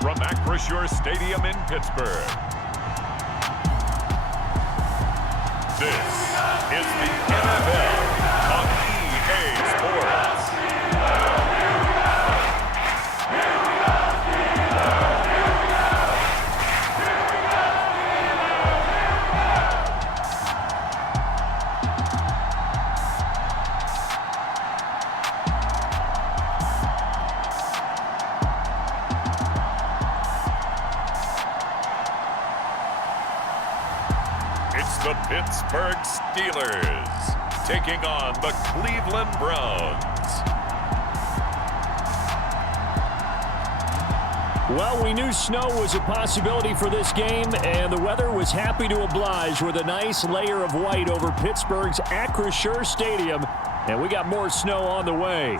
from Acrisure Stadium in Pittsburgh. This is the NFL on EA Sports. The Pittsburgh Steelers taking on the Cleveland Browns. Well, we knew snow was a possibility for this game, and the weather was happy to oblige with a nice layer of white over Pittsburgh's Acrisure Stadium, and we got more snow on the way.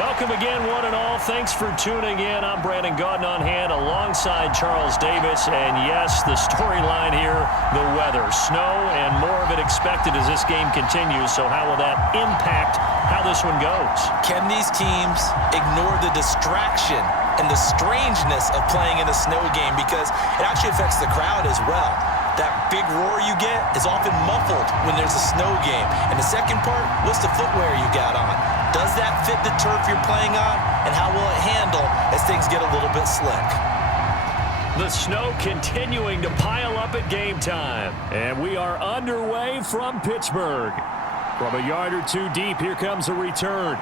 Welcome again, one and all. Thanks for tuning in. I'm Brandon Gaudin on hand alongside Charles Davis. And yes, the storyline here, the weather. Snow and more of it expected as this game continues. So how will that impact how this one goes? Can these teams ignore the distraction and the strangeness of playing in a snow game? Because it actually affects the crowd as well. That big roar you get is often muffled when there's a snow game. And the second part, what's the footwear you got on? Does that fit the turf you're playing on? And how will it handle as things get a little bit slick? The snow continuing to pile up at game time. And we are underway from Pittsburgh. From a yard or two deep, here comes a return.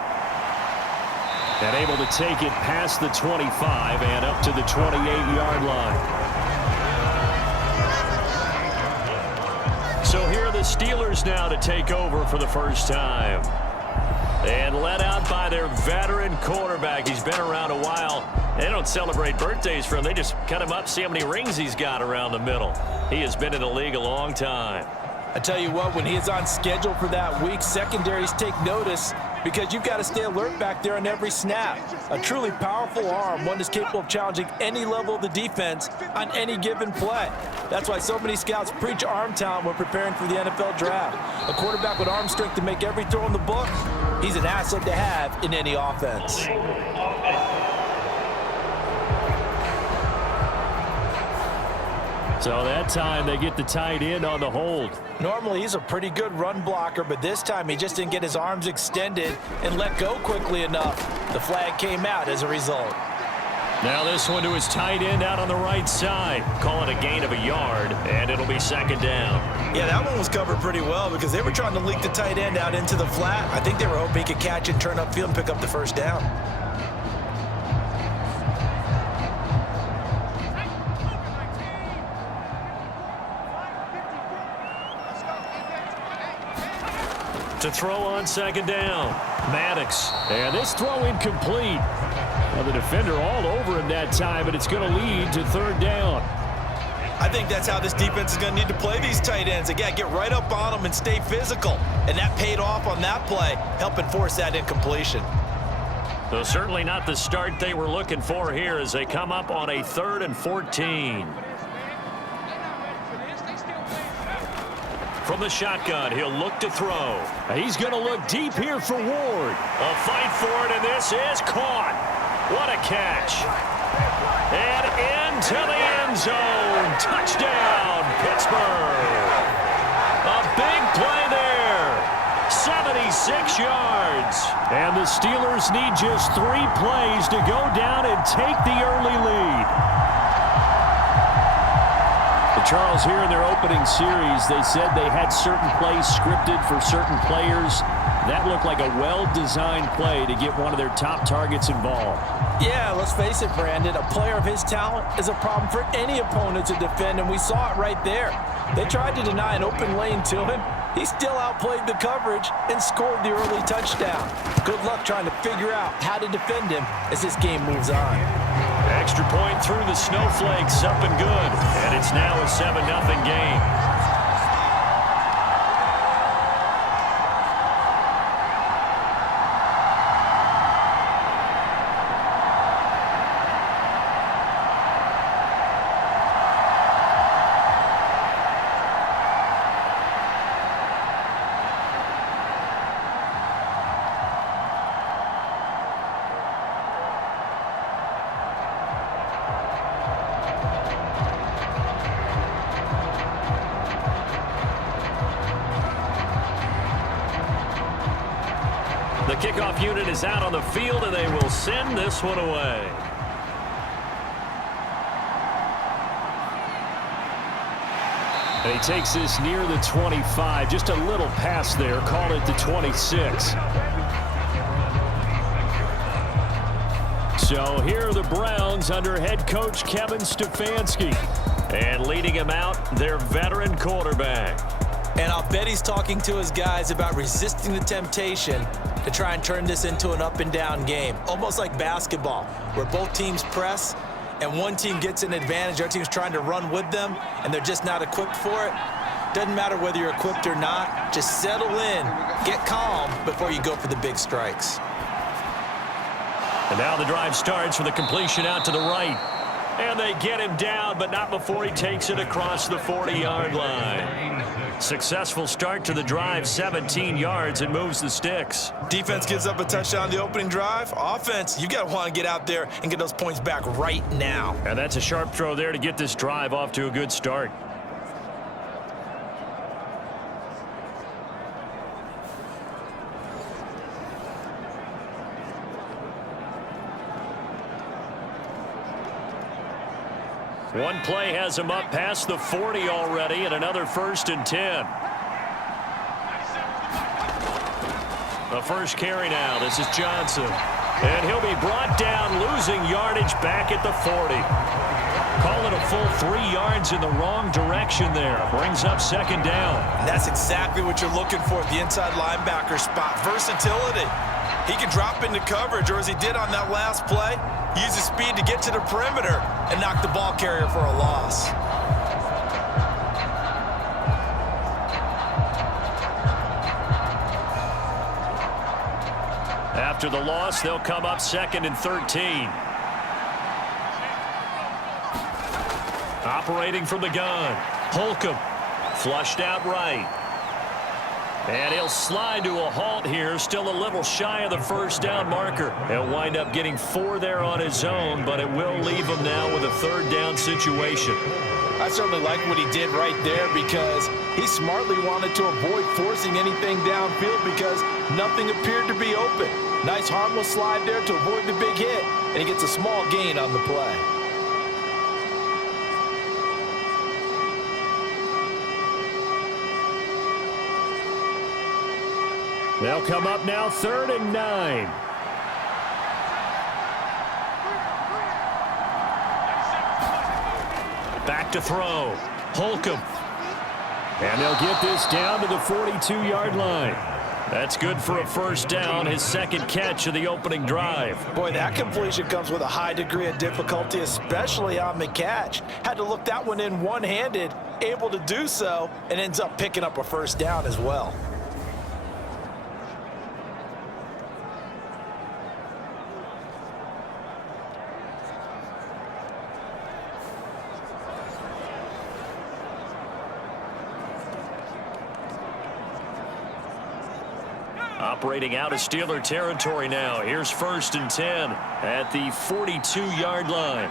And able to take it past the 25 and up to the 28-yard line. So here are the Steelers now to take over for the first time. And led out by their veteran quarterback. He's been around a while. They don't celebrate birthdays for him. They just cut him up, see how many rings he's got around the middle. He has been in the league a long time. I tell you what, when he is on schedule for that week, secondaries take notice because you've got to stay alert back there on every snap. A truly powerful arm, one that's capable of challenging any level of the defense on any given play. That's why so many scouts preach arm talent when preparing for the NFL draft. A quarterback with arm strength to make every throw in the book, he's an asset to have in any offense. So that time they get the tight end on the hold. Normally he's a pretty good run blocker, but this time he just didn't get his arms extended and let go quickly enough. The flag came out as a result. Now this one to his tight end out on the right side. Call it a gain of a yard, and it'll be second down. Yeah, that one was covered pretty well because they were trying to leak the tight end out into the flat. I think they were hoping he could catch it, turn upfield, and pick up the first down. To throw on second down, Maddox. And this throw incomplete. Well, the defender all over him that time, but it's going to lead to third down. I think that's how this defense is going to need to play these tight ends. Again, get right up on them and stay physical. And that paid off on that play, helping force that incompletion. So certainly not the start they were looking for here as they come up on a 3rd and 14. From the shotgun, he'll look to throw. He's going to look deep here for Ward. A fight for it, and this is caught. What a catch. And into the end zone. Touchdown, Pittsburgh. A big play there. 76 yards. And the Steelers need just 3 plays to go down and take the early lead. Charles, here in their opening series, they said they had certain plays scripted for certain players. That looked like a well-designed play to get one of their top targets involved. Yeah, let's face it, Brandon. A player of his talent is a problem for any opponent to defend, and we saw it right there. They tried to deny an open lane to him. He still outplayed the coverage and scored the early touchdown. Good luck trying to figure out how to defend him as this game moves on. Extra point through the snowflakes, up and good. And it's now a 7-0 game. kickoff unit is out on the field, and they will send this one away. And he takes this near the 25. Just a little pass there. Call it the 26. So here are the Browns under head coach Kevin Stefanski. And leading him out, their veteran quarterback. And I'll bet he's talking to his guys about resisting the temptation to try and turn this into an up-and-down game. Almost like basketball, where both teams press, and one team gets an advantage, the other team's trying to run with them, and they're just not equipped for it. Doesn't matter whether you're equipped or not. Just settle in, get calm before you go for the big strikes. And now the drive starts with a completion out to the right. And they get him down, but not before he takes it across the 40-yard line. Successful start to the drive, 17 yards, and moves the sticks. Defense gives up a touchdown on the opening drive. Offense, you got to want to get out there and get those points back right now. And that's a sharp throw there to get this drive off to a good start. One play has him up past the 40 already, and another 1st and 10. The first carry now. This is Johnson. And he'll be brought down, losing yardage back at the 40. Call it a full 3 yards in the wrong direction there. Brings up 2nd down. And that's exactly what you're looking for at the inside linebacker spot. Versatility. He can drop into coverage, or as he did on that last play, use his speed to get to the perimeter and knock the ball carrier for a loss. After the loss, they'll come up 2nd and 13. Operating from the gun. Holcomb flushed out right. And he'll slide to a halt here, still a little shy of the 1st down marker. He'll wind up getting 4 there on his own, but it will leave him now with a 3rd down situation. I certainly like what he did right there because he smartly wanted to avoid forcing anything downfield because nothing appeared to be open. Nice harmless slide there to avoid the big hit, and he gets a small gain on the play. They'll come up now 3rd and 9. Back to throw. Holcomb. And they'll get this down to the 42-yard line. That's good for a 1st down, his 2nd catch of the opening drive. Boy, that completion comes with a high degree of difficulty, especially on the catch. Had to look that one in one-handed, able to do so, and ends up picking up a 1st down as well. Operating out of Steeler territory now. Here's 1st and 10 at the 42-yard line.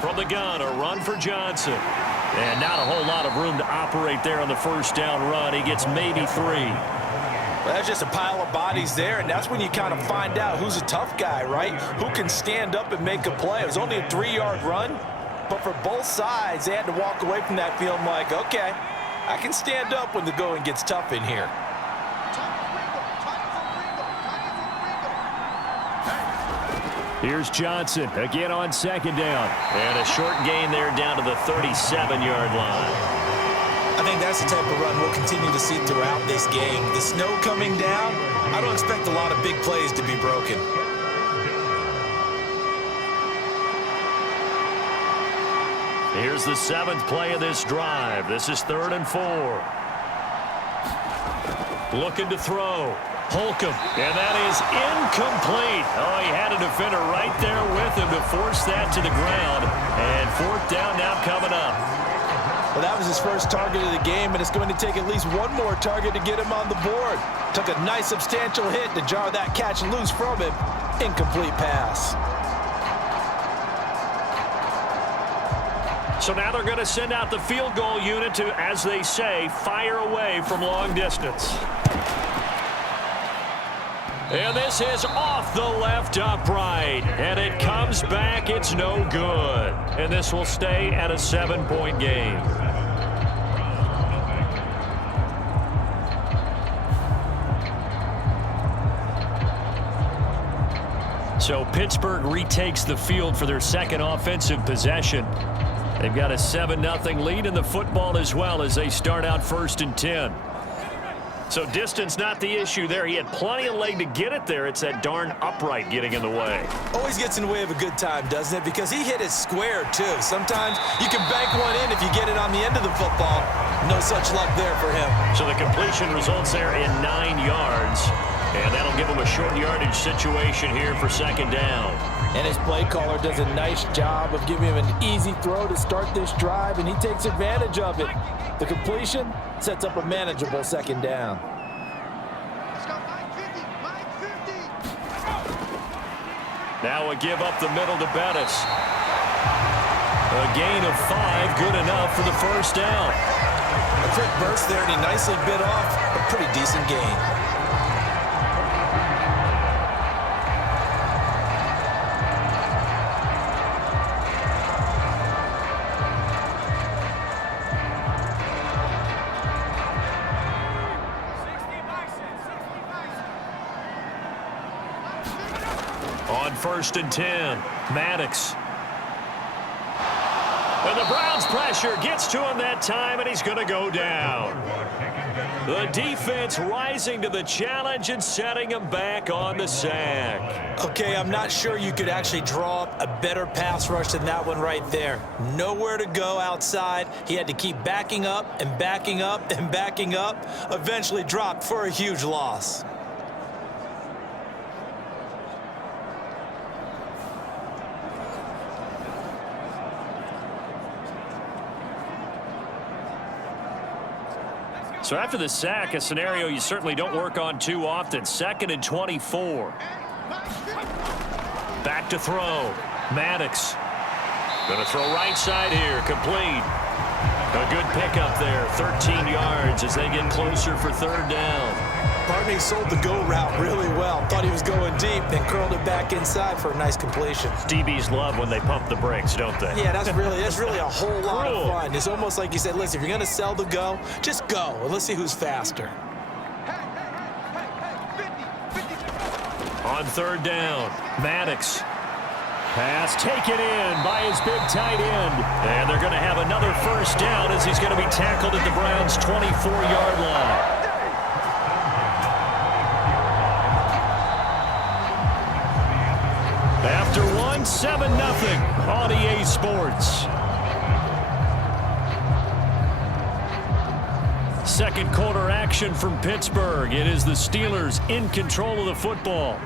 From the gun, a run for Johnson. And not a whole lot of room to operate there on the 1st down run. He gets maybe 3. Well, that's just a pile of bodies there, and that's when you kind of find out who's a tough guy, right? Who can stand up and make a play. It was only a 3-yard run, but for both sides, they had to walk away from that feeling like, okay, I can stand up when the going gets tough in here. Here's Johnson again on 2nd down. And a short gain there down to the 37-yard line. I think that's the type of run we'll continue to see throughout this game. The snow coming down, I don't expect a lot of big plays to be broken. Here's the 7th play of this drive. This is 3rd and 4. Looking to throw. Holcomb, and that is incomplete. Oh, he had a defender right there with him to force that to the ground. And 4th down now coming up. Well, that was his first target of the game, and it's going to take at least one more target to get him on the board. Took a nice substantial hit to jar that catch loose from him. Incomplete pass. So now they're going to send out the field goal unit to, as they say, fire away from long distance. And this is off the left upright. And it comes back. It's no good. And this will stay at a 7-point game. So Pittsburgh retakes the field for their second offensive possession. They've got a 7-0 lead in the football as well as they start out 1st and 10. So distance not the issue there. He had plenty of leg to get it there. It's that darn upright getting in the way. Always gets in the way of a good time, doesn't it? Because he hit it square, too. Sometimes you can bank one in if you get it on the end of the football. No such luck there for him. So the completion results there in 9 yards. And that'll give him a short yardage situation here for 2nd down. And his play caller does a nice job of giving him an easy throw to start this drive, and he takes advantage of it. The completion sets up a manageable 2nd down. Now a give up the middle to Bettis. A gain of 5, good enough for the 1st down. A quick burst there, and he nicely bit off a pretty decent gain. On 1st and 10, Maddox. And the Browns' pressure gets to him that time, and he's going to go down. The defense rising to the challenge and setting him back on the sack. Okay, I'm not sure you could actually draw up a better pass rush than that one right there. Nowhere to go outside. He had to keep backing up and backing up and backing up. Eventually dropped for a huge loss. So after the sack, a scenario you certainly don't work on too often. 2nd and 24. Back to throw. Maddox. Going to throw right side here. Complete. A good pickup there. 13 yards as they get closer for 3rd down. Partney sold the go route really well. Thought he was going deep, then curled it back inside for a nice completion. DBs love when they pump the brakes, don't they? Yeah, that's really a whole lot of fun. It's almost like you said, listen, if you're going to sell the go, just go, and let's see who's faster. On 3rd down, Maddox. Pass taken in by his big tight end. And they're going to have another 1st down as he's going to be tackled at the Browns' 24-yard line. After one, 7-0 on EA Sports. 2nd quarter action from Pittsburgh. It is the Steelers in control of the football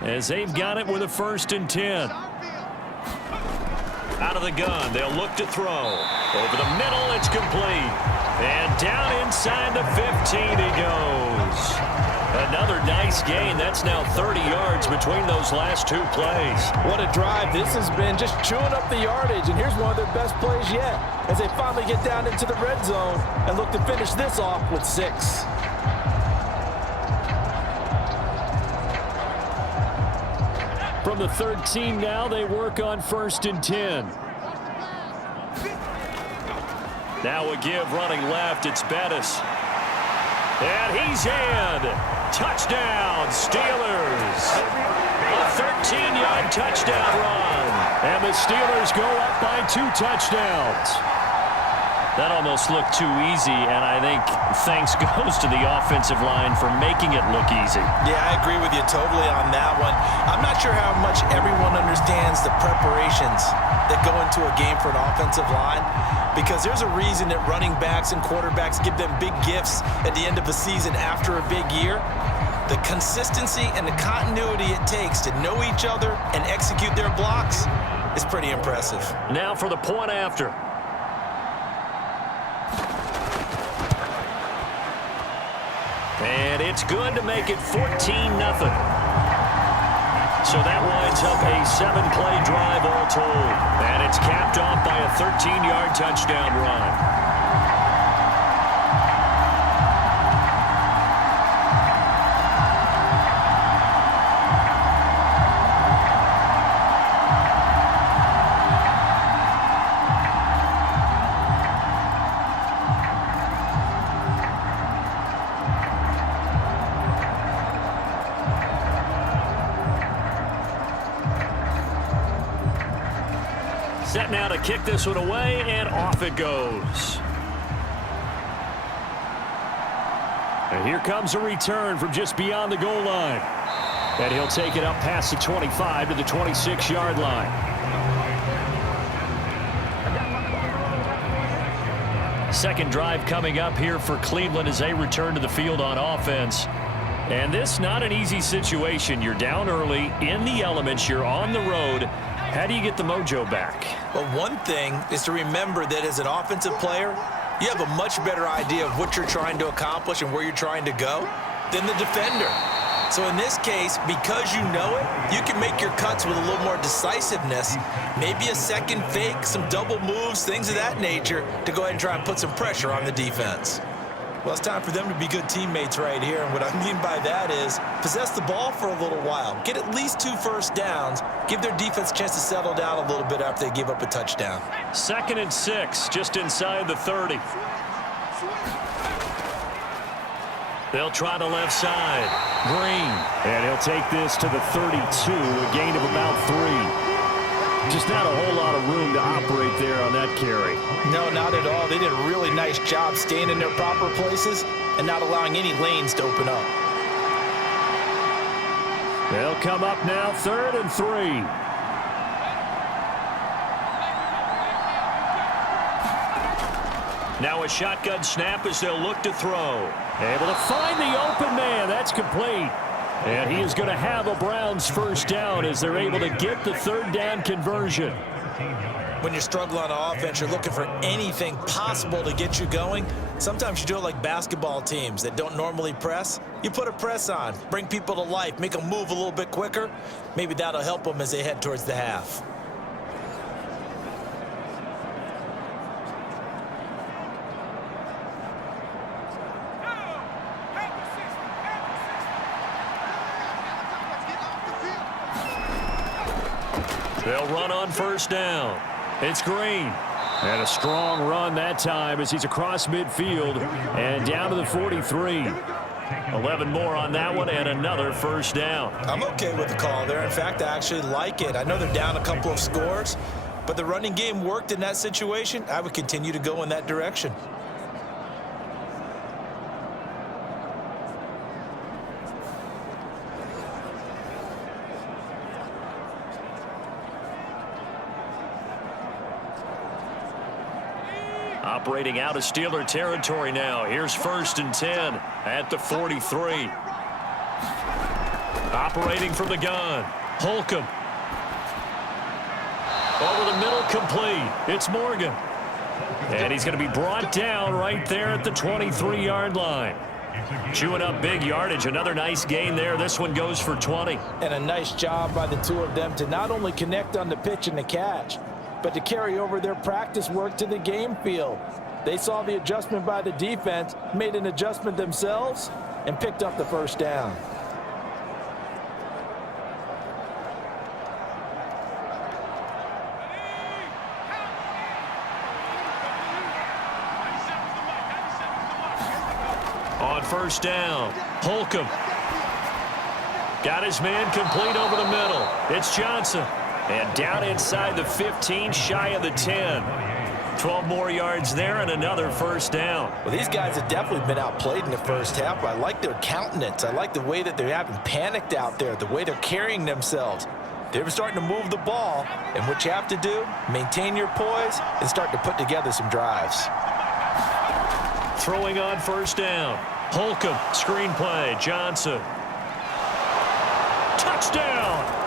as they've got it with a 1st and 10. Out of the gun, they'll look to throw. Over the middle, it's complete. And down inside the 15 he goes. Another nice gain. That's now 30 yards between those last 2 plays. What a drive this has been, just chewing up the yardage. And here's one of their best plays yet as they finally get down into the red zone and look to finish this off with 6. From the 13 now, they work on 1st and 10. Now a give running left. It's Bettis. And he's in. Touchdown, Steelers. A 13-yard touchdown run. And the Steelers go up by 2 touchdowns. That almost looked too easy, and I think thanks goes to the offensive line for making it look easy. Yeah, I agree with you totally on that one. I'm not sure how much everyone understands the preparations that go into a game for an offensive line, because there's a reason that running backs and quarterbacks give them big gifts at the end of the season after a big year. The consistency and the continuity it takes to know each other and execute their blocks is pretty impressive. Now for the point after. And it's good to make it 14-0. So that winds up a 7-play drive all told. And it's capped off by a 13-yard touchdown run. Set now to kick this one away, and off it goes. And here comes a return from just beyond the goal line. And he'll take it up past the 25 to the 26-yard line. Second drive coming up here for Cleveland as they return to the field on offense. And this not an easy situation. You're down early, in the elements, you're on the road. How do you get the mojo back? Well, one thing is to remember that as an offensive player, you have a much better idea of what you're trying to accomplish and where you're trying to go than the defender. So in this case, because you know it, you can make your cuts with a little more decisiveness, maybe a second fake, some double moves, things of that nature, to go ahead and try and put some pressure on the defense. Well, it's time for them to be good teammates right here, and what I mean by that is possess the ball for a little while, get at least 2 first downs, give their defense a chance to settle down a little bit after they give up a touchdown. 2nd and 6, just inside the 30. They'll try the left side. Green. And he'll take this to the 32, a gain of about 3. Just not a whole lot of room to operate there on that carry. No, not at all. They did a really nice job staying in their proper places and not allowing any lanes to open up. They'll come up now 3rd and 3. Now a shotgun snap as they'll look to throw. Able to find the open man. That's complete. And he is going to have a Browns first down as they're able to get the 3rd down conversion. When you're struggling on offense, you're looking for anything possible to get you going. Sometimes you do it like basketball teams that don't normally press. You put a press on, bring people to life, make them move a little bit quicker. Maybe that'll help them as they head towards the half. They'll run on first down. It's Green. And a strong run that time as he's across midfield and down to the 43. 11 more on that one and another first down. I'm okay with the call there. In fact, I actually like it. I know they're down a couple of scores, but the running game worked in that situation. I would continue to go in that direction. Operating out of Steeler territory now. Here's 1st and 10 at the 43. Operating from the gun. Holcomb. Over the middle, complete. It's Morgan. And he's going to be brought down right there at the 23-yard line. Chewing up big yardage. Another nice gain there. This one goes for 20. And a nice job by the two of them to not only connect on the pitch and the catch, but to carry over their practice work to the game field. They saw the adjustment by the defense, made an adjustment themselves, and picked up the first down. On first down, Holcomb. Got his man complete over the middle. It's Johnson. And down inside the 15, shy of the 10. 12 more yards there and another first down. Well, these guys have definitely been outplayed in the first half. I like their countenance. I like the way that they haven't panicked out there, the way they're carrying themselves. They're starting to move the ball, and what you have to do, maintain your poise and start to put together some drives. Throwing on first down. Holcomb, screen play, Johnson. Touchdown!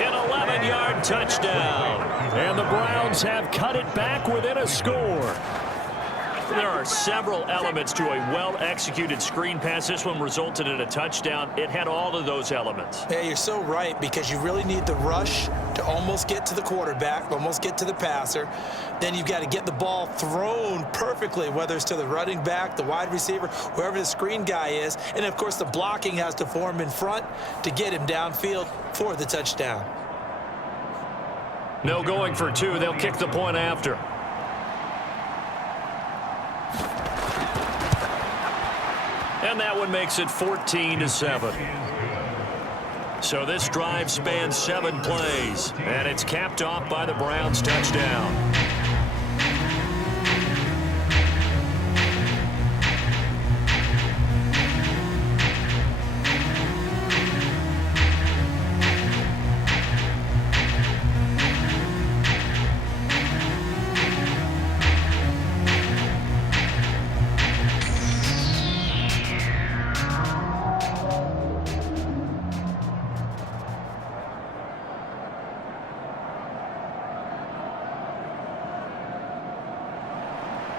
An 11-yard touchdown. And the Browns have cut it back within a score. There are several elements to a well-executed screen pass. This one resulted in a touchdown. It had all of those elements. Yeah, you're so right, because you really need the rush to almost get to the quarterback, almost get to the passer. Then you've got to get the ball thrown perfectly, whether it's to the running back, the wide receiver, whoever the screen guy is. And, of course, the blocking has to form in front to get him downfield for the touchdown. No going for 2. They'll kick the point after. And that one makes it 14-7. So this drive spans 7 plays, and it's capped off by the Browns touchdown.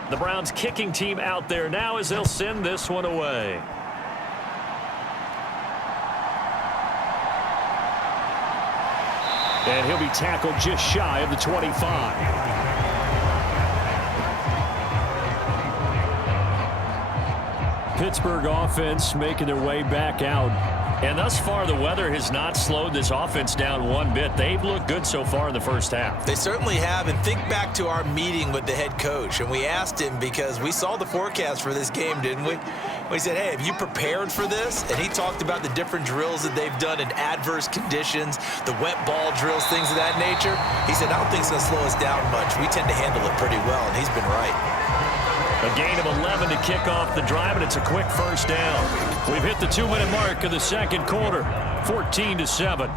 The Browns kicking team out there now as they'll send this one away. And he'll be tackled just shy of the 25. Pittsburgh offense making their way back out. And thus far, the weather has not slowed this offense down one bit. They've looked good so far in the first half. They certainly have. And think back to our meeting with the head coach. And we asked him because we saw the forecast for this game, didn't we? We said, hey, have you prepared for this? And he talked about the different drills that they've done in adverse conditions, the wet ball drills, things of that nature. He said, I don't think it's going to slow us down much. We tend to handle it pretty well, and he's been right. A gain of 11 to kick off the drive, and it's a quick first down. We've hit the 2-minute mark of the second quarter, 14-7.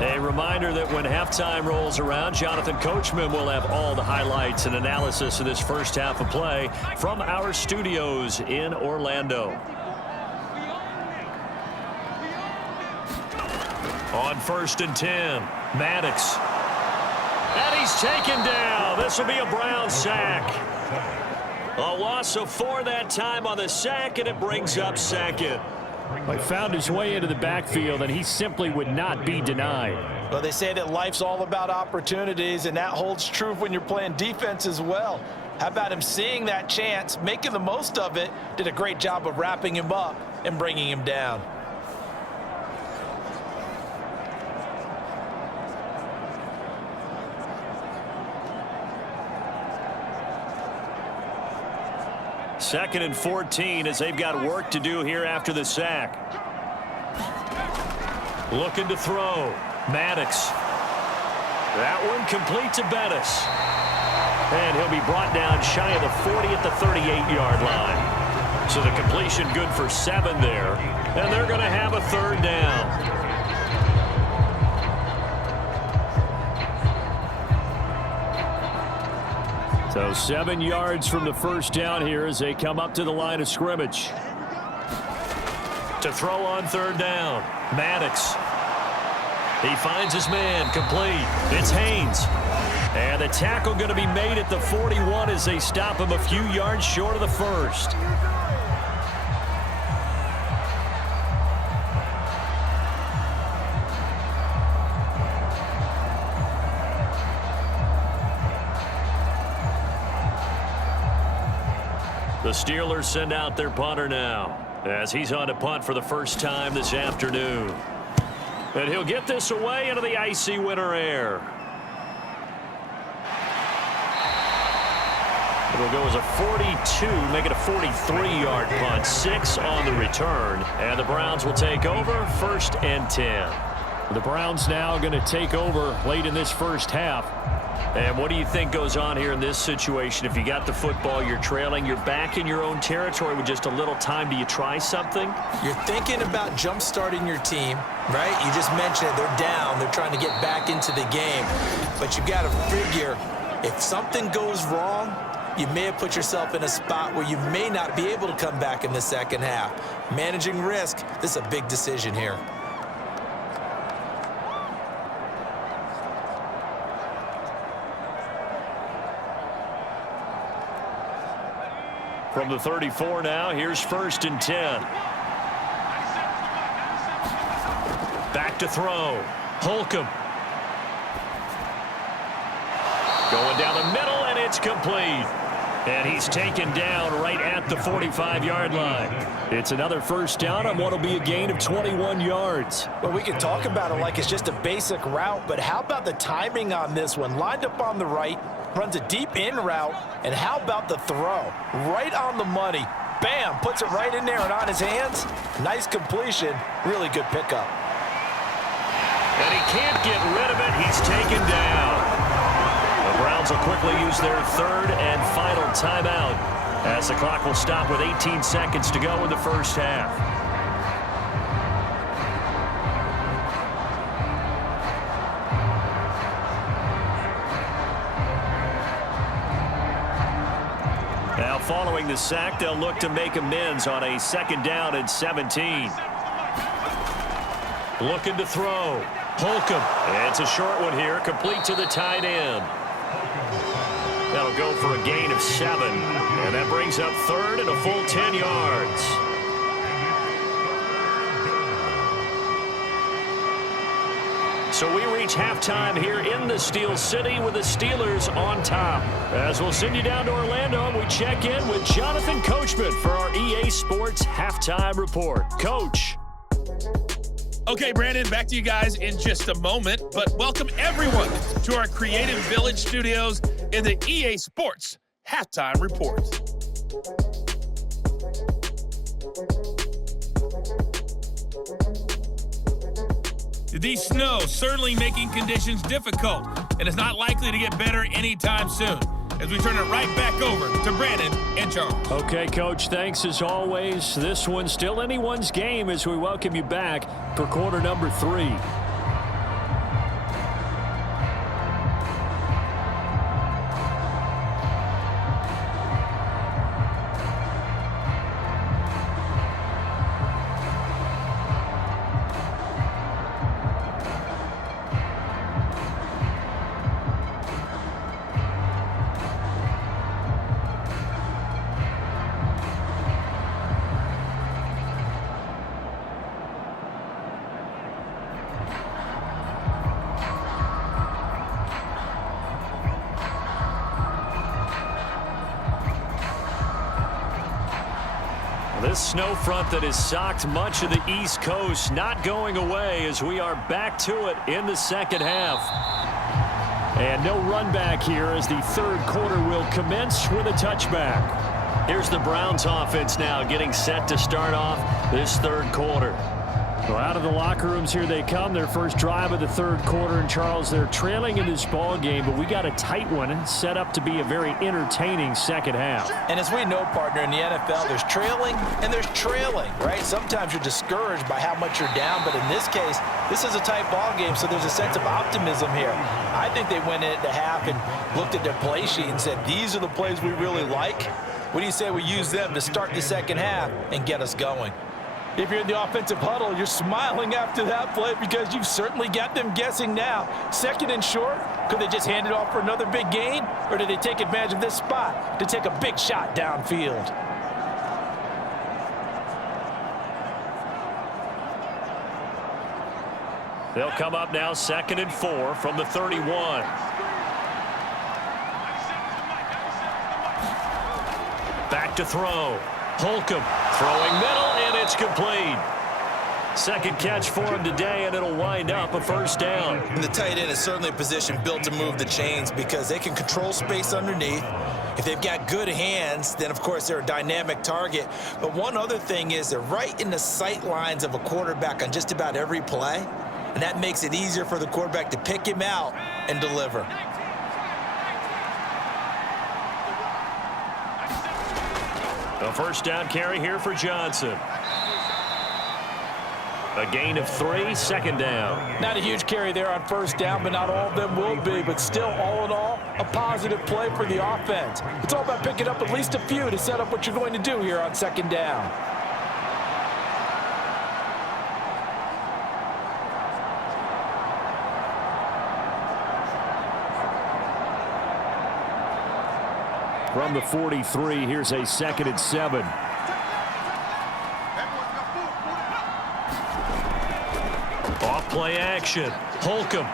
A reminder that when halftime rolls around, Jonathan Coachman will have all the highlights and analysis of this first half of play from our studios in Orlando. On 1st and 10, Maddox. And he's taken down. This will be a Brown sack. A loss of 4 that time on the sack, and it brings up second. He found his way into the backfield, and he simply would not be denied. Well, they say that life's all about opportunities, and that holds true when you're playing defense as well. How about him seeing that chance, making the most of it, did a great job of wrapping him up and bringing him down. Second and 14 as they've got work to do here after the sack. Looking to throw. Maddox. That one complete to Bettis. And he'll be brought down shy of the 40 at the 38-yard line. So the completion good for 7 there. And they're going to have a third down. So 7 yards from the first down here as they come up to the line of scrimmage. To throw on third down, Maddox. He finds his man, complete. It's Haynes. And the tackle going to be made at the 41 as they stop him a few yards short of the first. The Steelers send out their punter now as he's on to punt for the first time this afternoon. And he'll get this away into the icy winter air. It'll go as a 42, make it a 43-yard punt, 6 on the return. And the Browns will take over 1st and 10. The Browns now going to take over late in this first half. And what do you think goes on here in this situation? If you got the football, you're trailing, you're back in your own territory with just a little time. Do you try something? You're thinking about jump-starting your team, right? You just mentioned it. They're down. They're trying to get back into the game. But you've got to figure, if something goes wrong, you may have put yourself in a spot where you may not be able to come back in the second half. Managing risk, this is a big decision here. From the 34 now, here's 1st and 10. Back to throw. Holcomb. Going down the middle, and it's complete. And he's taken down right at the 45-yard line. It's another first down on what will be a gain of 21 yards. Well, we can talk about it like it's just a basic route, but how about the timing on this one? Lined up on the right, runs a deep in route, and how about the throw? Right on the money. bam, puts it right in there and on his hands. Nice completion, really good pickup. And he can't get rid of it. He's taken down. The Browns will quickly use their third and final timeout as the clock will stop with 18 seconds to go in the first half. Now following the sack, they'll look to make amends on a 2nd down and 17. Looking to throw. Holcomb. It's a short one here, complete to the tight end. That'll go for a gain of 7. And that brings up 3rd and a full 10 yards. So we reach halftime here in the Steel City with the Steelers on top. As we'll send you down to Orlando, we check in with Jonathan Coachman for our EA Sports Halftime Report. Coach. Okay, Brandon, back to you guys in just a moment, but welcome everyone to our Creative Village studios in the EA Sports Halftime Report. The snow certainly making conditions difficult, and it's not likely to get better anytime soon. As we turn it right back over to Brandon and Charles. Okay, Coach, thanks as always. This one's still anyone's game as we welcome you back for quarter number 3. This snow front that has socked much of the East Coast not going away as we are back to it in the second half. And no run back here as the third quarter will commence with a touchback. Here's the Browns offense now getting set to start off this third quarter. Well, out of the locker rooms here they come. Their first drive of the third quarter. And, Charles, they're trailing in this ball game, but we got a tight one set up to be a very entertaining second half. And as we know, partner, in the NFL, there's trailing and there's trailing, right? Sometimes you're discouraged by how much you're down, but in this case, this is a tight ball game, so there's a sense of optimism here. I think they went into half and looked at their play sheet and said, these are the plays we really like. What do you say we use them to start the second half and get us going? If you're in the offensive huddle, you're smiling after that play because you've certainly got them guessing now. 2nd and short, could they just hand it off for another big gain? Or did they take advantage of this spot to take a big shot downfield? They'll come up now 2nd and 4 from the 31. Back to throw. Holcomb throwing middle, and it's complete. Second catch for him today, and it'll wind up a first down. And the tight end is certainly a position built to move the chains because they can control space underneath. If they've got good hands, then, of course, they're a dynamic target. But one other thing is they're right in the sight lines of a quarterback on just about every play, and that makes it easier for the quarterback to pick him out and deliver. A first down carry here for Johnson. A gain of 3, 2nd down. Not a huge carry there on first down, but not all of them will be. But still, all in all, a positive play for the offense. It's all about picking up at least a few to set up what you're going to do here on 2nd down. From the 43, here's a 2nd and 7. Off play action. Holcomb.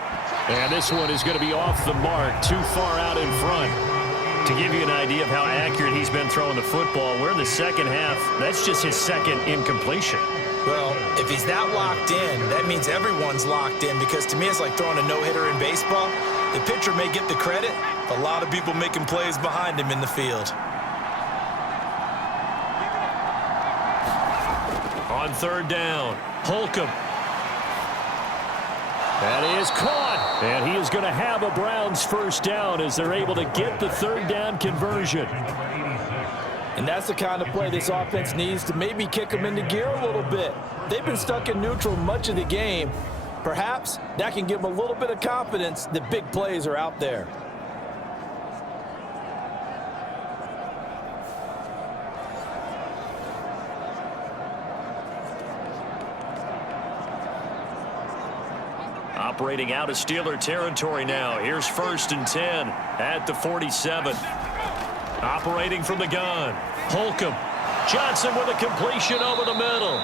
And this one is going to be off the mark, too far out in front. To give you an idea of how accurate he's been throwing the football, we're in the second half. That's just his 2nd incompletion. Well, if he's that locked in, that means everyone's locked in because to me it's like throwing a no-hitter in baseball. The pitcher may get the credit, a lot of people making plays behind him in the field. On third down, Holcomb. That is caught, and he is going to have a Browns first down as they're able to get the third down conversion. And that's the kind of play this offense needs to maybe kick them into gear a little bit. They've been stuck in neutral much of the game. Perhaps that can give them a little bit of confidence that big plays are out there. Operating out of Steeler territory now. Here's 1st and 10 at the 47. Operating from the gun. Holcomb. Johnson with a completion over the middle.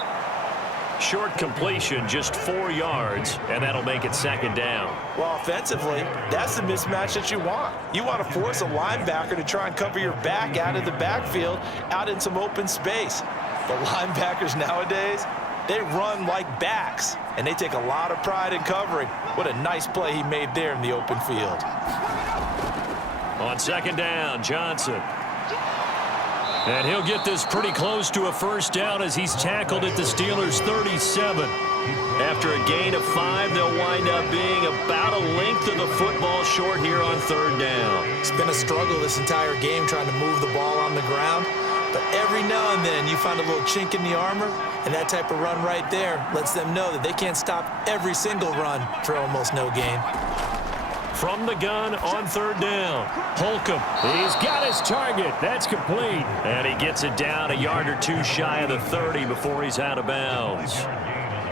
Short completion, just 4 yards, and that'll make it 2nd down. Well, offensively, that's the mismatch that you want. You want to force a linebacker to try and cover your back out of the backfield, out in some open space. The linebackers nowadays, they run like backs, and they take a lot of pride in covering. What a nice play he made there in the open field. On 2nd down, Johnson. And he'll get this pretty close to a first down as he's tackled at the Steelers' 37. After a gain of 5, they'll wind up being about a length of the football short here on 3rd down. It's been a struggle this entire game trying to move the ball on the ground. But every now and then you find a little chink in the armor, and that type of run right there lets them know that they can't stop every single run for almost no gain. From the gun on 3rd down, Holcomb. He's got his target. That's complete. And he gets it down a yard or 2 shy of the 30 before he's out of bounds.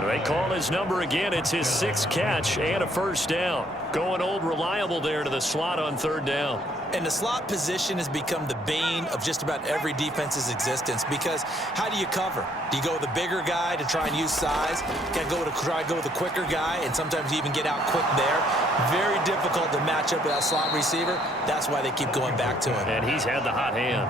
They call his number again. It's his 6th catch and a first down. Going old reliable there to the slot on 3rd down. And the slot position has become the bane of just about every defense's existence, because how do you cover? Do you go with the bigger guy to try and use size? Got to try to go with the quicker guy, and sometimes you even get out quick there. Very difficult to match up with that slot receiver. That's why they keep going back to him. And he's had the hot hand.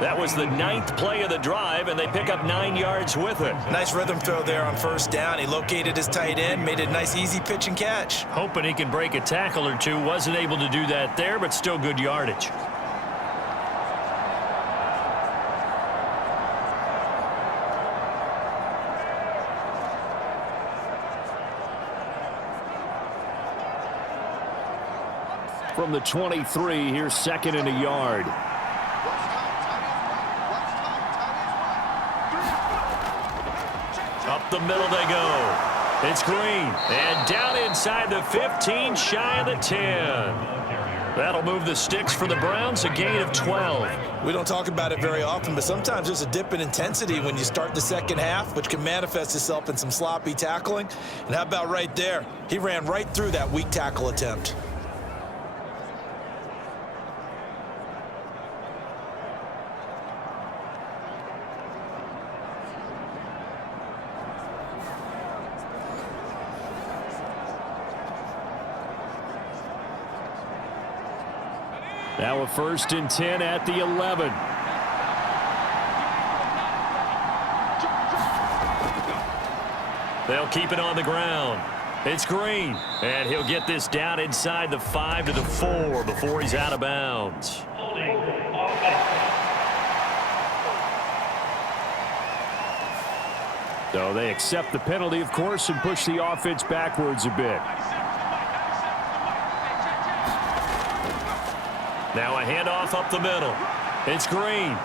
That was the 9th play of the drive, and they pick up 9 yards with it. Nice rhythm throw there on first down. He located his tight end, made it a nice easy pitch and catch. Hoping he can break a tackle or two. Wasn't able to do that there, but still good yardage. From the 23, here's 2nd and a yard. Up the middle they go. It's Green. And down inside the 15, shy of the 10. That'll move the sticks for the Browns, a gain of 12. We don't talk about it very often, but sometimes there's a dip in intensity when you start the second half, which can manifest itself in some sloppy tackling. And how about right there? He ran right through that weak tackle attempt. Now a 1st and 10 at the 11. They'll keep it on the ground. It's Green. And he'll get this down inside the 5 to the 4 before he's out of bounds. So they accept the penalty, of course, and push the offense backwards a bit. Now a handoff up the middle. It's Green.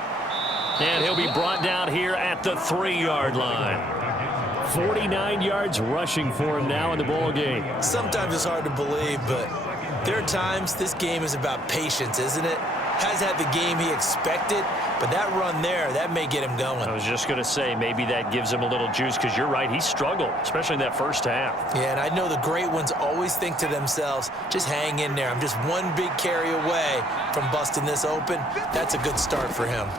And he'll be brought down here at the 3-yard line. 49 yards rushing for him now in the ball game. Sometimes it's hard to believe, but there are times this game is about patience, isn't it? Has had the game he expected, but that run there, that may get him going. I was just going to say, maybe that gives him a little juice, because you're right, he struggled, especially in that first half. Yeah, and I know the great ones always think to themselves, just hang in there. I'm just one big carry away from busting this open. That's a good start for him.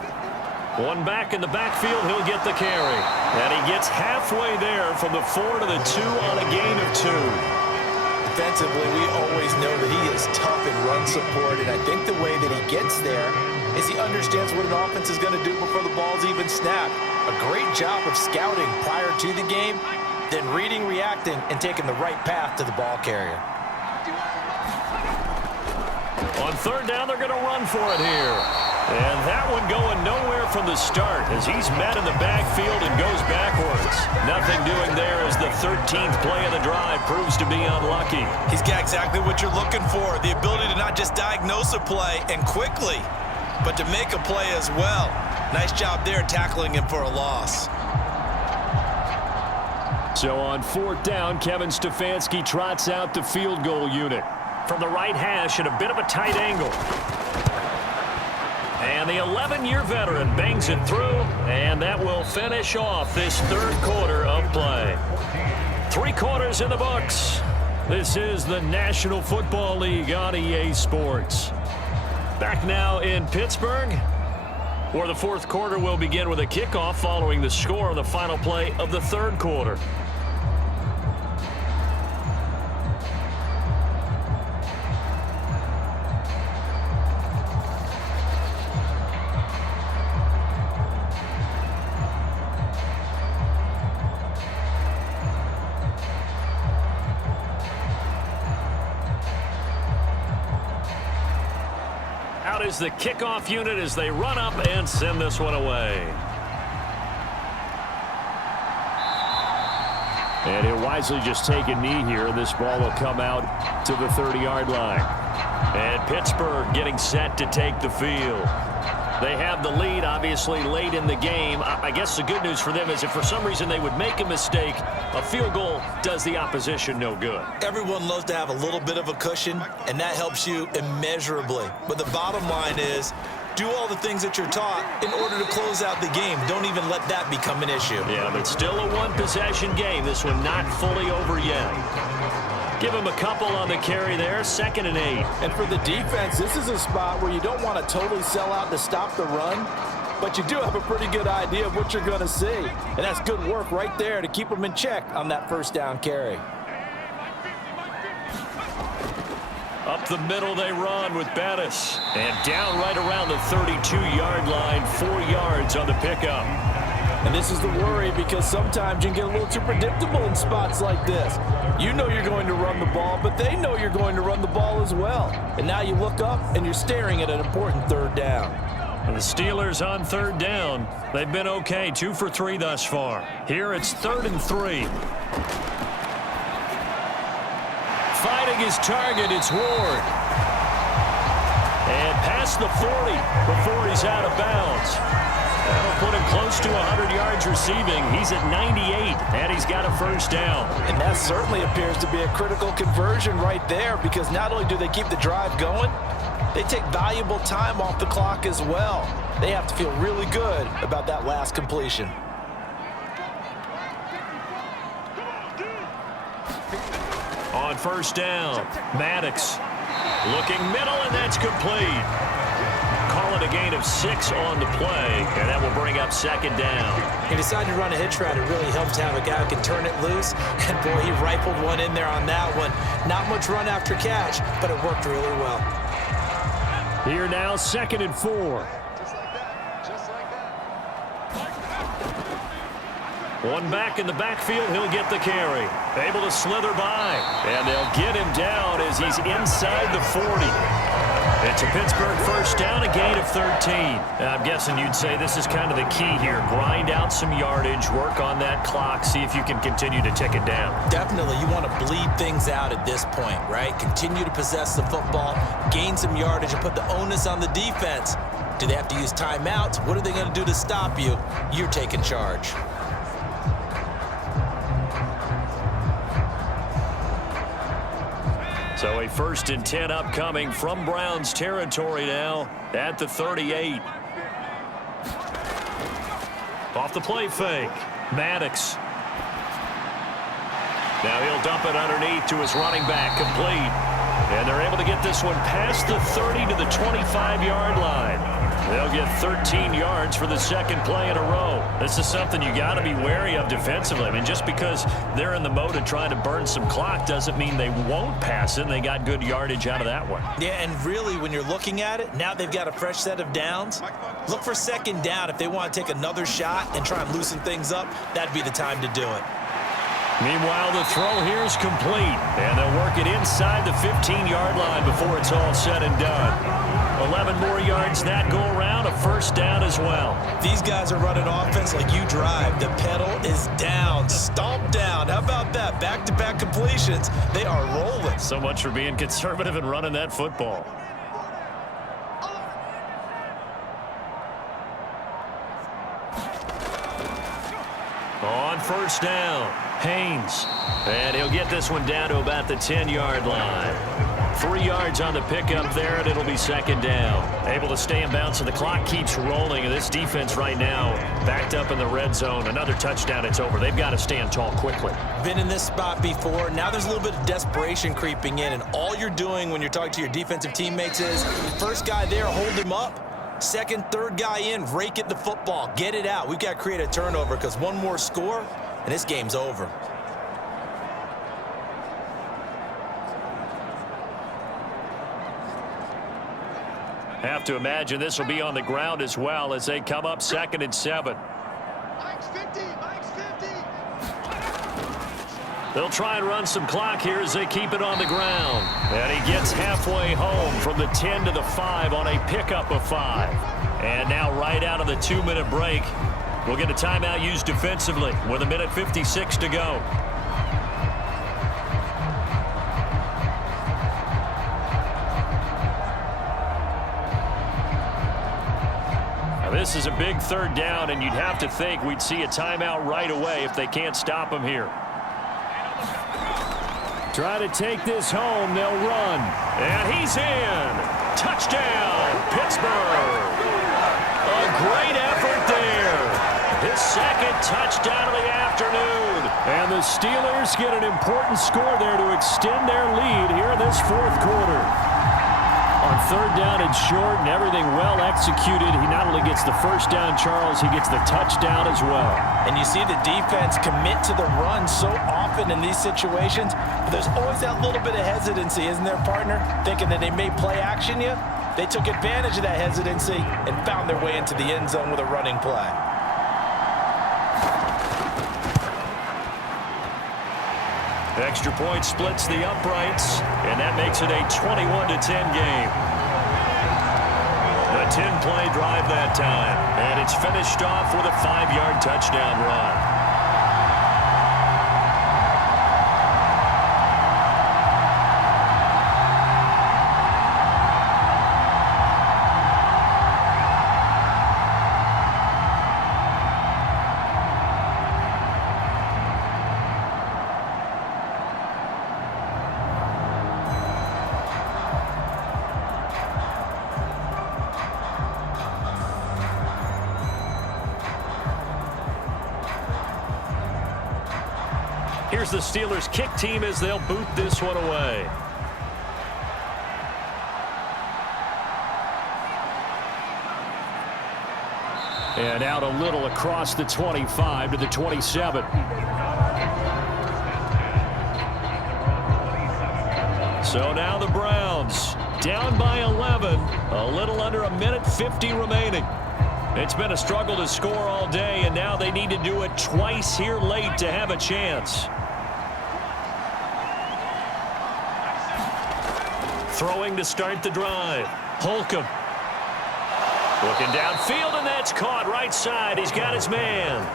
One back in the backfield, he'll get the carry. And he gets halfway there from the 4 to the 2 on a gain of 2. Defensively, we always know that he is tough in run support, and I think the way that he gets there is he understands what an offense is going to do before the ball's even snapped. A great job of scouting prior to the game, then reading, reacting, and taking the right path to the ball carrier. On 3rd down, they're going to run for it here. And that one going nowhere from the start as he's met in the backfield and goes backwards. Nothing doing there as the 13th play of the drive proves to be unlucky. He's got exactly what you're looking for, the ability to not just diagnose a play and quickly, but to make a play as well. Nice job there tackling him for a loss. So on 4th down, Kevin Stefanski trots out the field goal unit. From the right hash at a bit of a tight angle. And the 11-year veteran bangs it through, and that will finish off this 3rd quarter of play. 3 quarters in the books. This is the National Football League on EA Sports. Back now in Pittsburgh, where the 4th quarter will begin with a kickoff following the score of the final play of the 3rd quarter. Out is the kickoff unit as they run up and send this one away. And he'll wisely just take a knee here. This ball will come out to the 30-yard line. And Pittsburgh getting set to take the field. They have the lead, obviously, late in the game. I guess the good news for them is if for some reason they would make a mistake, a field goal does the opposition no good. Everyone loves to have a little bit of a cushion, and that helps you immeasurably. But the bottom line is, do all the things that you're taught in order to close out the game. Don't even let that become an issue. Yeah, but still a one-possession game. This one not fully over yet. Give him a couple on the carry there, 2nd and 8. And for the defense, this is a spot where you don't want to totally sell out to stop the run, but you do have a pretty good idea of what you're going to see. And that's good work right there to keep them in check on that 1st down carry. Up the middle they run with Bettis. And down right around the 32-yard line, 4 yards on the pickup. And this is the worry because sometimes you can get a little too predictable in spots like this. You know you're going to run the ball, but they know you're going to run the ball as well. And now you look up and you're staring at an important 3rd down. And the Steelers on 3rd down. They've been okay, 2 for 3 thus far. Here it's 3rd and 3. Finding his target, it's Ward. And past the 40 before he's out of bounds. That'll put him close to 100 yards receiving. He's at 98, and he's got a 1st down. And that certainly appears to be a critical conversion right there because not only do they keep the drive going, they take valuable time off the clock as well. They have to feel really good about that last completion. On 1st down, Maddox looking middle, and that's complete. Call it a gain of 6 on the play, and that will bring up 2nd down. He decided to run a hitch route. It really helps to have a guy who can turn it loose. And, boy, he rifled one in there on that one. Not much run after catch, but it worked really well. Here now, 2nd and 4. One back in the backfield, he'll get the carry. Able to slither by, and they'll get him down as he's inside the 40. It's a Pittsburgh 1st down, a gain of 13. And I'm guessing you'd say this is kind of the key here. Grind out some yardage, work on that clock, see if you can continue to tick it down. Definitely, you want to bleed things out at this point, right? Continue to possess the football, gain some yardage, and put the onus on the defense. Do they have to use timeouts? What are they going to do to stop you? You're taking charge. So a 1st and 10 upcoming from Browns territory now at the 38. Off the play fake, Maddox. Now he'll dump it underneath to his running back, complete. And they're able to get this one past the 30 to the 25-yard line. They'll get 13 yards for the 2nd play in a row. This is something you got to be wary of defensively. I mean, just because they're in the mode of trying to burn some clock doesn't mean they won't pass it, and they got good yardage out of that one. Yeah, and really, when you're looking at it, now they've got a fresh set of downs. Look for 2nd down. If they want to take another shot and try and loosen things up, that'd be the time to do it. Meanwhile, the throw here is complete, and they'll work it inside the 15-yard line before it's all said and done. 11 more yards that go around, a first down as well. These guys are running offense like you drive. The pedal is down, stomp down. How about that? Back-to-back completions. They are rolling. So much for being conservative and running that football. On first down, Haynes. And he'll get this one down to about the 10-yard line. 3 yards on the pickup there, and it'll be second down. Able to stay in bounds, so the clock keeps rolling. And this defense right now backed up in the red zone. Another touchdown, it's over. They've got to stand tall quickly. Been in this spot before. Now there's a little bit of desperation creeping in, and all you're doing when you're talking to your defensive teammates is first guy there, hold him up. Second, third guy in, rake at the football. Get it out. We've got to create a turnover because one more score, and this game's over. Have to imagine this will be on the ground as well as they come up 2nd and 7. Mike's 50, Mike's 50. They'll try and run some clock here as they keep it on the ground. And he gets halfway home from the 10 to the 5 on a pickup of 5. And now right out of the 2-minute break, we'll get a timeout used defensively with 1:56 to go. Now this is a big third down, and you'd have to think we'd see a timeout right away if they can't stop him here. Try to take this home, they'll run. And he's in. Touchdown, Pittsburgh. A great effort there. His second touchdown of the afternoon. And the Steelers get an important score there to extend their lead here in this fourth quarter. On third down and short and everything well executed, he not only gets the first down, Charles, he gets the touchdown as well. And you see the defense commit to the run so often in these situations, but there's always that little bit of hesitancy, isn't there, partner? Thinking that they may play action you. They took advantage of that hesitancy and found their way into the end zone with a running play. Extra point splits the uprights, and that makes it a 21-10 game. A 10-play drive that time, and it's finished off with a 5-yard touchdown run. Here's the Steelers kick team as they'll boot this one away. And out a little across the 25 to the 27. So now the Browns down by 11. A little under 1:50 remaining. It's been a struggle to score all day, and now they need to do it twice here late to have a chance. Throwing to start the drive. Holcomb. Looking downfield, and that's caught right side. He's got his man.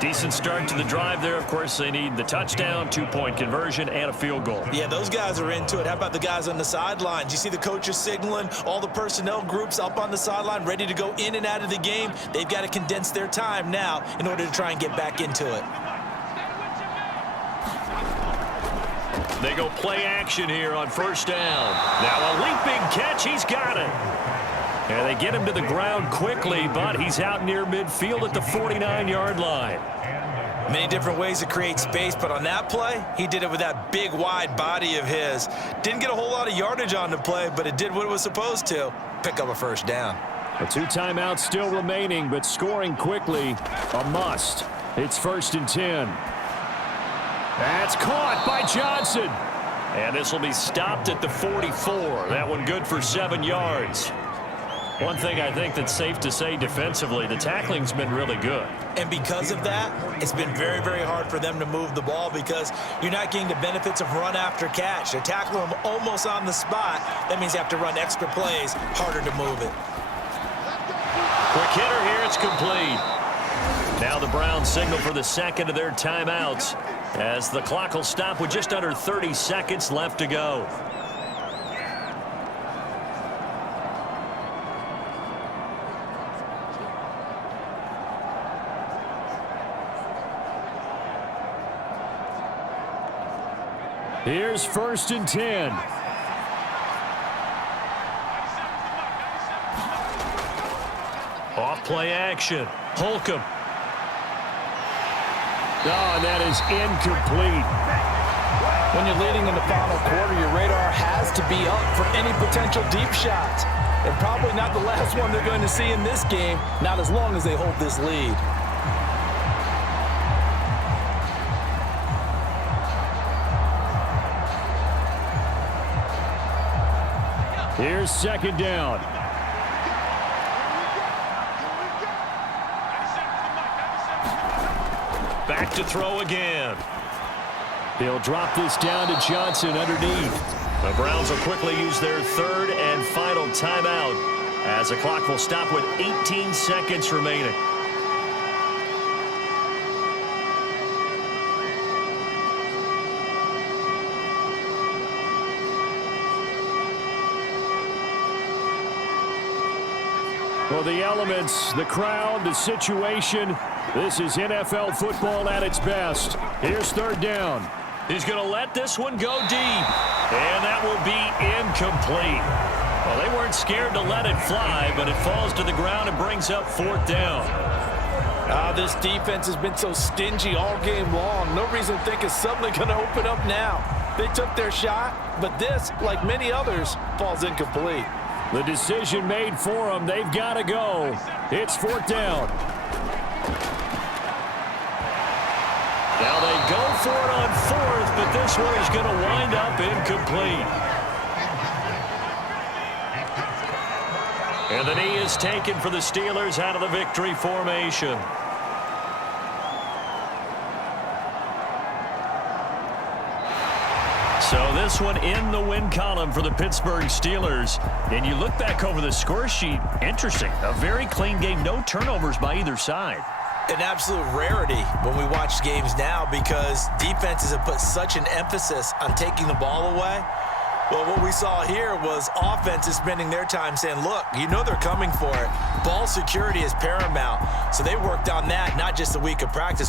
Decent start to the drive there. Of course, they need the touchdown, 2-point conversion, and a field goal. Yeah, those guys are into it. How about the guys on the sidelines? You see the coaches signaling, all the personnel groups up on the sideline, ready to go in and out of the game. They've got to condense their time now in order to try and get back into it. They go play action here on first down. Now a leaping catch. He's got it. And they get him to the ground quickly, but he's out near midfield at the 49-yard line. Many different ways to create space, but on that play, he did it with that big, wide body of his. Didn't get a whole lot of yardage on the play, but it did what it was supposed to. Pick up a first down. A 2 timeouts still remaining, but scoring quickly, a must. It's 1st and 10. That's caught by Johnson. And this will be stopped at the 44. That one good for 7 yards. One thing I think that's safe to say defensively, the tackling's been really good. And because of that, it's been very, very hard for them to move the ball because you're not getting the benefits of run after catch. They're tackling them almost on the spot. That means you have to run extra plays, harder to move it. Quick hitter here, it's complete. Now the Browns signal for the second of their timeouts as the clock will stop with just under 30 seconds left to go. Here's 1st and 10. Off play action. Holcomb. Oh, and that is incomplete. When you're leading in the final quarter, your radar has to be up for any potential deep shots. And probably not the last one they're going to see in this game, not as long as they hold this lead. Here's 2nd down. Back to throw again. He'll drop this down to Johnson underneath. The Browns will quickly use their 3rd and final timeout as the clock will stop with 18 seconds remaining. Well, the elements, the crowd, the situation, this is NFL football at its best. Here's 3rd down. He's going to let this one go deep, and that will be incomplete. Well, they weren't scared to let it fly, but it falls to the ground and brings up 4th down. This defense has been so stingy all game long. No reason to think it's suddenly going to open up now. They took their shot, but this, like many others, falls incomplete. The decision made for them. They've got to go. It's 4th down. Now they go for it on 4th, but this one is going to wind up incomplete. And the knee is taken for the Steelers out of the victory formation. So this one in the win column for the Pittsburgh Steelers. And you look back over the score sheet, interesting. A very clean game, no turnovers by either side. An absolute rarity when we watch games now because defenses have put such an emphasis on taking the ball away. Well, what we saw here was offenses spending their time saying, look, you know they're coming for it. Ball security is paramount. So they worked on that, not just a week of practice.